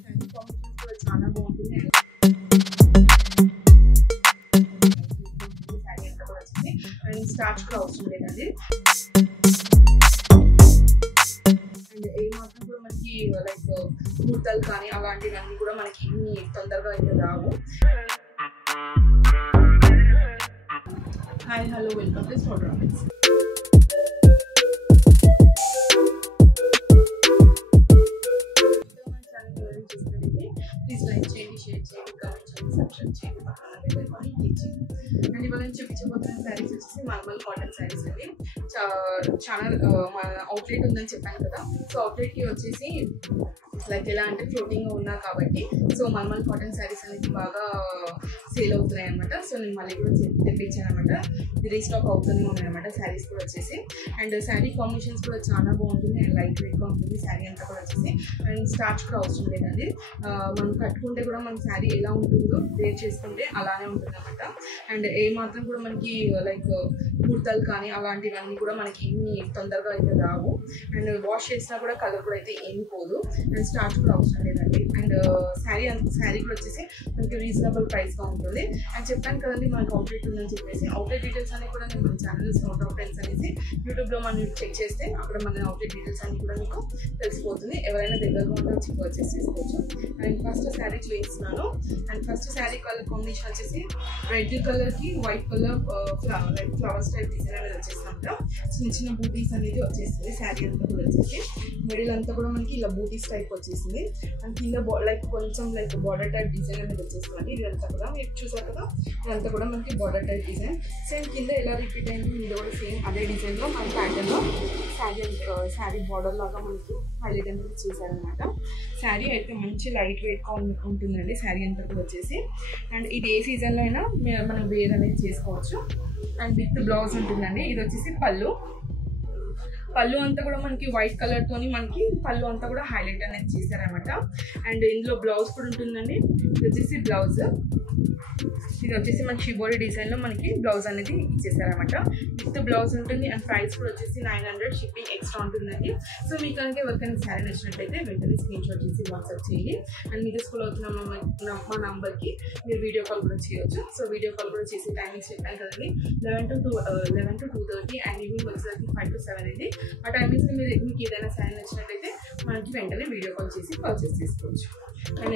Combinations కూడా చాలా బాగుంటుంది. శారీ అంతా కూడా వచ్చింది అండ్ స్టార్చ్ కూడా అవసరం లేదండి. అండ్ ఏ మాత్రం కూడా మనకి లైక్ ముడతలు కానీ అలాంటివన్నీ కూడా మనకి ఇన్ని తొందరగా అయితే రావు. Hi hello welcome to store Robins. Please like చేయండి, షేర్ చేయండి, కామెంట్ చేయండి, సబ్స్క్రైబ్ చేయండి, పక్కన బెల్ ఐకాన్ క్లిక్ చేయండి. అండ్ ఇవాళ నేను చూపించబోతున్న శారీస్ వచ్చేసి మల్మల్ కాటన్ శారీస్ అండి. ఛానల్ మన అవుట్లెట్ ఉందని చెప్పాను కదా. సో అవుట్లెట్కి వచ్చేసి లైక్ ఎలా అంటే ఫ్లోటింగ్ ఉన్నా కాబట్టి సో మల్మల్ కాటన్ శారీస్ అనేది బాగా సేల్ అవుతున్నాయి అనమాట. సో నేను మళ్ళీ కూడా తెప్పించాను అనమాట. ఇది రీస్టాక్ అవుతూనే ఉన్నాయి అనమాట శారీస్ కూడా వచ్చేసి. అండ్ శారీ కాంబినేషన్స్ కూడా చాలా బాగుంటుంది అండ్ లైట్ వెయిట్గా ఉంటుంది శారీ అంతా కూడా వచ్చేసి. అండ్ స్టార్చ్ కూడా అవసరం లేదండి. మనం కట్టుకుంటే కూడా మన శారీ ఎలా ఉంటుందో వేర్ చేసుకుంటే అలానే ఉంటుంది అనమాట. అండ్ ఏ మాత్రం కూడా మనకి లైక్ ముడతలు కానీ అలాంటివన్నీ కూడా మనకి ఏమి తొందరగా అయితే రావు. అండ్ వాష్ చేసినా కూడా కలర్ కూడా అయితే ఏమి పోదు. అండ్ స్టార్చ్ కూడా అవసరం లేదండి. అండ్ శారీ కూడా వచ్చేసి మనకి రీజనబుల్ ప్రైస్గా ఉంటుంది. అండ్ చెప్పాను కదండి మనకి అవుట్లెట్ ఉందని చెప్పేసి. అవుట్లెట్ డీటెయిల్స్ అన్ని కూడా నేను మన ఛానల్ స్నోట్ అవుట్ ఫ్రెండ్స్ అనేసి యూట్యూబ్లో మనం చెక్ చేస్తే అక్కడ మన అవుట్లెట్ డీటెయిల్స్ అన్ని కూడా మీకు తెలిసిపోతుంది. ఎవరైనా దగ్గరగా ఉంటే వచ్చి పర్చేస్ చేసుకోవచ్చు. అండ్ ఫస్ట్ శారీ చూపిస్తున్నాను. And first sari colour combination వచ్చేసి రెడ్ కలర్కి white colour like flowers type design అనేది వచ్చేసినప్పుడు చిన్న చిన్న బూటీస్ అనేది వచ్చేస్తుంది. శారీ అంతా కూడా వచ్చేసి మిడిల్ అంతా కూడా మనకి ఇలా బూటీస్ టైప్ వచ్చేసింది. అండ్ కింద లైక్ కొంచెం లైక్ బార్డర్ టైప్ డిజైన్ అనేది వచ్చేస్తుంది. ఇదంతా కూడా మీరు చూసారు కదా, ఇదంతా కూడా మనకి బార్డర్ టైప్ డిజైన్. సేమ్ కింద ఎలా రిపీట్ అయింది మీద కూడా సేమ్ అదే డిజైన్లో మన ప్యాటర్న్లో శారీ బార్డర్ లాగా మనకి హైలైట్ అనేది చేశారనమాట. శారీ అయితే మంచి లైట్ వెయిట్గా ఉంటుందండి శారీ అంతా కూడా వచ్చేసి. అండ్ ఇది ఏ సీజన్లో అయినా మనం వేర్ అనేది చేసుకోవచ్చు. అండ్ విత్ బ్లౌజ్ ఉంటుందండి. ఇది వచ్చేసి పళ్ళు అంతా కూడా మనకి వైట్ కలర్ తోని మనకి పళ్ళు అంతా కూడా హైలైట్ అనేది చేశారనమాట. అండ్ ఇందులో బ్లౌజ్ కూడా ఉంటుందండి. ఇది వచ్చేసి బ్లౌజ్, ఇది వచ్చేసి మనకి షిబోరి డిజైన్లో మనకి బ్లౌజ్ అనేది ఇచ్చేసారనమాట. విత్ బ్లౌజ్ ఉంటుంది. అండ్ ప్రైస్ కూడా వచ్చేసి 900, షిప్పింగ్ ఎక్స్ట్రా ఉంటుందండి. సో మీకు కనుక ఎవరికైనా శారీ నచ్చినట్లయితే వెంటనే స్క్రీన్ షాట్ చేసి వాట్సాప్ చేయండి. అండ్ మీకు స్కూల్ అవుతున్న మా నంబర్కి మీరు వీడియో కాల్ కూడా చేయొచ్చు. సో వీడియో కాల్ కూడా చేసి టైమింగ్స్ చెప్పాను కదండి, 11 to 2:30 అండ్ ఈవినింగ్ వచ్చేసరికి 5 to 7 అండి. ఆ టైమింగ్స్ని మీకు ఏదైనా శారీ నచ్చినట్లయితే మనకి వెంటనే వీడియో కాల్ చేసి పర్చేస్ చేసుకోవచ్చు. అండ్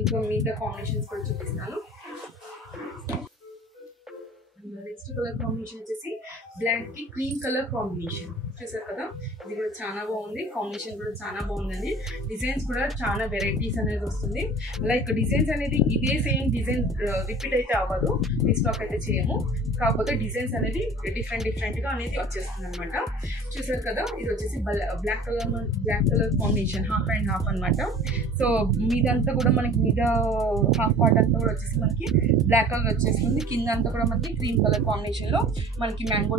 ఇంకా మిగతా కాంబినేషన్స్ కూడా చూపిస్తాను. నెక్స్ట్ కలర్ కాంబినేషన్ వచ్చేసి బ్లాక్ కి క్రీమ్ కలర్ కాంబినేషన్ చూసారు కదా. ఇది కూడా చాలా బాగుంది. కాంబినేషన్ కూడా చాలా బాగుందండి. డిజైన్స్ కూడా చాలా వెరైటీస్ అనేది వస్తుంది. లైక్ డిజైన్స్ అనేది ఇదే సేమ్ డిజైన్ రిపీట్ అయితే అవ్వదు, రీస్టాక్ అయితే చేయము. కాకపోతే డిజైన్స్ అనేది డిఫరెంట్గా అనేది వచ్చేస్తుంది అనమాట. చూసారు కదా, ఇది వచ్చేసి black colour combination half and half అనమాట. సో మీదంతా కూడా మనకి మీద హాఫ్ పార్ట్ అంతా కూడా వచ్చేసి మనకి బ్లాక్ కలర్ వచ్చేస్తుంది. కింద అంతా కూడా మనకి క్రీమ్ కలర్ కాంబినేషన్లో మనకి మ్యాంగో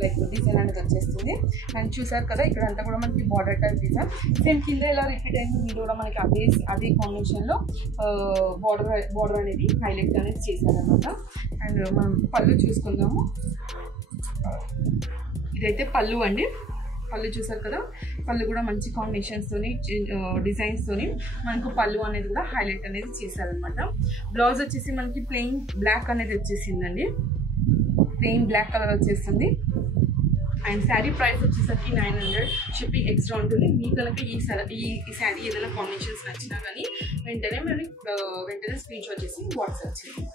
లైక్ డిజైన్ అనేది వచ్చేస్తుంది. అండ్ చూసారు కదా, ఇక్కడ అంతా కూడా మనకి బార్డర్ టైప్ డిజైన్. సేమ్ కింద ఎలా రిపీట్ అయింది మీరు కూడా మనకి అదే కాంబినేషన్లో బార్డర్ అనేది హైలైట్ అనేది చేశారనమాట. అండ్ మనం పళ్ళు చూసుకుందాము. ఇదైతే పళ్ళు అండి. పళ్ళు చూసారు కదా, పళ్ళు కూడా మంచి కాంబినేషన్స్తోని డిజైన్స్తోని మనకు పళ్ళు అనేది కూడా హైలైట్ అనేది చేశారనమాట. బ్లౌజ్ వచ్చేసి మనకి ప్లెయిన్ బ్లాక్ అనేది వచ్చేసిందండి. ప్లెయిన్ బ్లాక్ కలర్ వచ్చేస్తుంది. అండ్ శారీ ప్రైస్ వచ్చేసరికి 900, షిప్పింగ్ ఎక్స్ట్రా ఉంటుంది. మీ కనుక ఈ శారీ ఏదైనా కాంబినేషన్స్ నచ్చినా కానీ వెంటనే స్క్రీన్ షాట్ చేసి వాట్సాప్ చేయండి.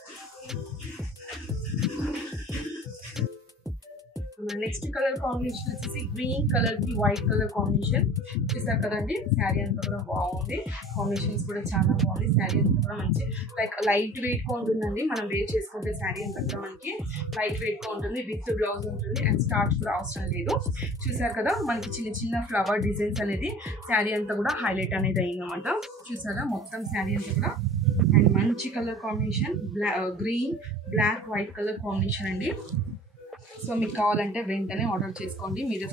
నెక్స్ట్ కలర్ కాంబినేషన్ వచ్చేసి గ్రీన్ కలర్ కి వైట్ కలర్ కాంబినేషన్ చూసారు కదండి. శారీ అంతా కూడా బాగుంది. కాంబినేషన్స్ కూడా చాలా బాగుంది. శారీ అంతా కూడా మంచి లైక్ లైట్ వెయిట్గా ఉంటుందండి. మనం వేర్ చేసుకుంటే శారీ అంతా కూడా మనకి లైట్ వెయిట్గా ఉంటుంది. విత్ బ్లౌజ్ ఉంటుంది. అండ్ స్టార్చ్ కూడా అవసరం లేదు. చూసారు కదా, మనకి చిన్న చిన్న ఫ్లవర్ డిజైన్స్ అనేది శారీ అంతా కూడా హైలైట్ అనేది అయిందన్నమాట. చూసారా మొత్తం శారీ అంతా కూడా. అండ్ మంచి colour combination green black white colour combination అండి. సో మీకు కావాలంటే వెంటనే ఆర్డర్ చేసుకోండి. మీరు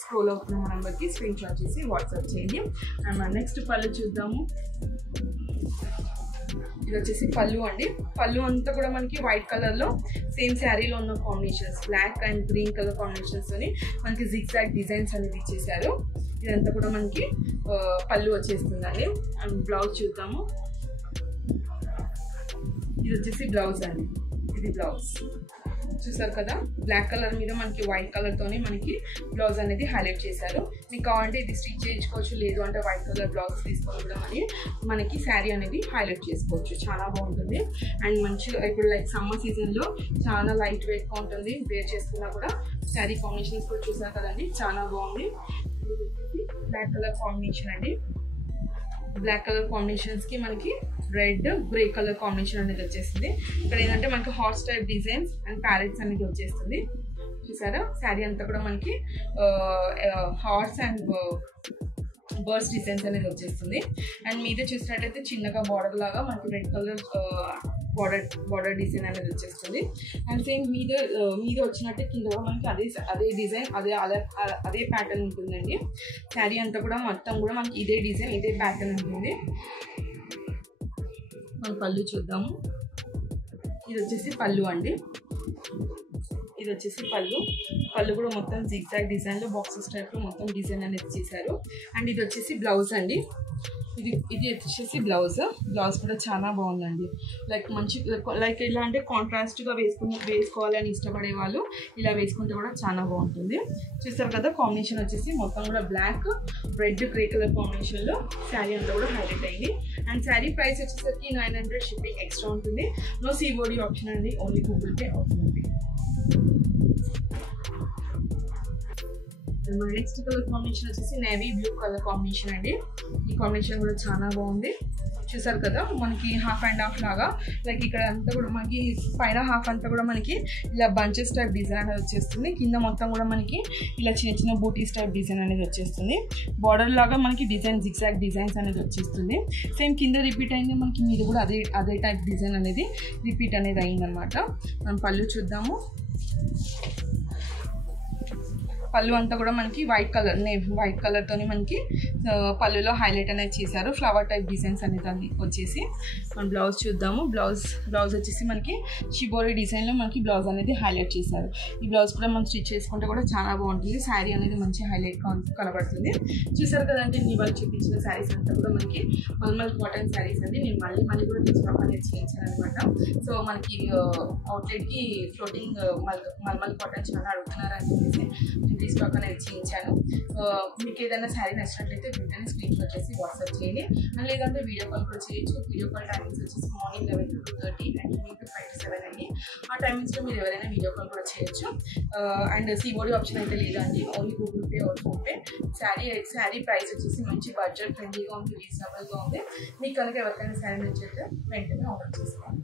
స్క్రోల్ అవుతున్న నెంబర్కి స్క్రీన్ షాట్ చేసి వాట్సాప్ చేయండి. అండ్ నెక్స్ట్ పళ్ళు చూద్దాము. ఇది వచ్చేసి పళ్ళు అండి. పళ్ళు అంతా కూడా మనకి వైట్ కలర్లో సేమ్ శారీలో ఉన్న combinations black and green colour కాంబినేషన్స్తోని మనకి జిగ్జాగ్ డిజైన్స్ అనేది ఇచ్చేసారు. ఇదంతా కూడా మనకి పళ్ళు వచ్చేస్తుందండి. అండ్ బ్లౌజ్ చూద్దాము. ఇది వచ్చేసి బ్లౌజ్ అండి. ఇది బ్లౌజ్ చూసారు కదా, బ్లాక్ కలర్ మీద మనకి వైట్ కలర్ తోని మనకి బ్లౌజ్ అనేది హైలైట్ చేశారు. మీకు కావాలంటే ఇది స్టిచ్ చేయించుకోవచ్చు, లేదు అంటే వైట్ కలర్ బ్లౌజ్ తీసుకొని కూడా మనకి శారీ అనేది హైలైట్ చేసుకోవచ్చు. చాలా బాగుంటుంది. అండ్ మంచిగా ఇప్పుడు లైక్ సమ్మర్ సీజన్లో చాలా లైట్ వెయిట్గా ఉంటుంది, వేర్ చేసుకున్నా కూడా. శారీ కాంబినేషన్స్ కూడా చూసారు కదండి, చాలా బాగుంది. బ్లాక్ కలర్ కాంబినేషన్ అండి. బ్లాక్ కలర్ కాంబినేషన్స్ కి మనకి రెడ్ గ్రే కలర్ కాంబినేషన్ అనేది వచ్చేస్తుంది. ఇక్కడ ఏంటంటే మనకి horse type designs and parrots అనేది వచ్చేస్తుంది. చూసారా, శారీ అంతా కూడా మనకి హార్స్ అండ్ బర్డ్స్ డిజైన్స్ అనేది వచ్చేస్తుంది. అండ్ మీద చూసినట్టయితే చిన్నగా బార్డర్ లాగా మనకి రెడ్ కలర్ బార్డర్ డిజైన్ అనేది వచ్చేస్తుంది. అండ్ సేమ్ మీద వచ్చినట్టే కింద మనకి అదే డిజైన్ అదే ప్యాటర్న్ ఉంటుందండి. శారీ అంతా కూడా మొత్తం కూడా మనకి ఇదే డిజైన్ ఇదే ప్యాటర్న్ ఉంటుంది. మనం పళ్ళు చూద్దాము. ఇది వచ్చేసి పళ్ళు అండి. ఇది వచ్చేసి పళ్ళు కూడా మొత్తం జిగ్జాగ్ డిజైన్లో బాక్సెస్ టైప్లో మొత్తం డిజైన్ అనేది చేశారు. అండ్ ఇది వచ్చేసి బ్లౌజ్ అండి. ఇది వచ్చేసి బ్లౌజ్ కూడా చాలా బాగుందండి. లైక్ ఇలా అంటే కాంట్రాస్ట్గా వేసుకోవాలని ఇష్టపడే వాళ్ళు ఇలా వేసుకుంటే కూడా చాలా బాగుంటుంది. చూస్తారు కదా, కాంబినేషన్ వచ్చేసి మొత్తం కూడా బ్లాక్ రెడ్ గ్రే కలర్ కాంబినేషన్లో శారీ అంతా కూడా హైలైట్ అయింది. అండ్ శారీ ప్రైస్ వచ్చేసరికి 900 షిప్పింగ్ ఎక్స్ట్రా ఉంటుంది. నో COD ఆప్షన్ అండి, ఓన్లీ గూగుల్ పే ఆప్షన్ ఉంది. నెక్స్ట్ కలర్ కాంబినేషన్ వచ్చేసి నేవీ బ్లూ కలర్ కాంబినేషన్ అండి. ఈ కాంబినేషన్ కూడా చాలా బాగుంది. చూసారు కదా, మనకి హాఫ్ అండ్ హాఫ్ లాగా లైక్ ఇక్కడ అంతా కూడా మనకి పైన హాఫ్ అంతా కూడా మనకి ఇలా బంచెస్ టైప్ డిజైన్ అనేది వచ్చేస్తుంది. కింద మొత్తం కూడా మనకి ఇలా చిన్న చిన్న బూటీస్ టైప్ డిజైన్ అనేది వచ్చేస్తుంది. బార్డర్ లాగా మనకి డిజైన్ జిగ్జాగ్ డిజైన్స్ అనేది వచ్చేస్తుంది. సేమ్ కింద రిపీట్ అయింది, మనకి మీద కూడా అదే టైప్ డిజైన్ అనేది రిపీట్ అనేది అయిందనమాట. మనం పళ్ళు చూద్దాము. పళ్ళు అంతా కూడా మనకి వైట్ కలర్తోని మనకి పళ్ళులో హైలైట్ అనేది చేశారు. ఫ్లవర్ టైప్ డిజైన్స్ అనేది వచ్చేసి మనం బ్లౌజ్ చూద్దాము. బ్లౌజ్ వచ్చేసి మనకి షిబోరి డిజైన్లో మనకి బ్లౌజ్ అనేది హైలైట్ చేశారు. ఈ బ్లౌజ్ కూడా మనం స్టిచ్ చేసుకుంటే కూడా చాలా బాగుంటుంది. శారీ అనేది మంచి హైలైట్ కనబడుతుంది. చూసారు కదంటే నేను ఇవాళ చూపించిన శారీస్ అంతా కూడా మనకి మల్మల్ కాటన్ శారీస్ అండి. నేను మళ్ళీ కూడా రీస్టాక్ అనేది చేయించాను అనమాట. సో మనకి అవుట్లెట్కి ఫ్లోటింగ్ మల్మల్ కాటన్ చాలా అడుగుతున్నారని చెప్పేసి రీస్టాక్ అనేది చేయించాను. మీకు ఏదైనా శారీ నచ్చినట్లయితే వెంటనే స్క్రీన్ షాట్ చేసి వాట్సాప్ చేయండి. అండ్ లేదంటే వీడియో కాల్ కూడా చేయొచ్చు. వీడియో కాల్ టైమింగ్స్ వచ్చేసి morning 11 to 2:30 and evening 5 to 7 అండి. ఆ టైమింగ్స్లో మీరు ఎవరైనా వీడియో కాల్ కూడా చేయొచ్చు. అండ్ COD ఆప్షన్ అయితే లేదండి, only Google pay are PhonePe. Sari price వచ్చేసి మంచి బడ్జెట్ ఫ్రెండ్లీగా ఉంది, రీజనబుల్గా ఉంది. మీకు కనుక ఎవరికైనా శారీ నచ్చితే వెంటనే ఆర్డర్ చేసుకోండి.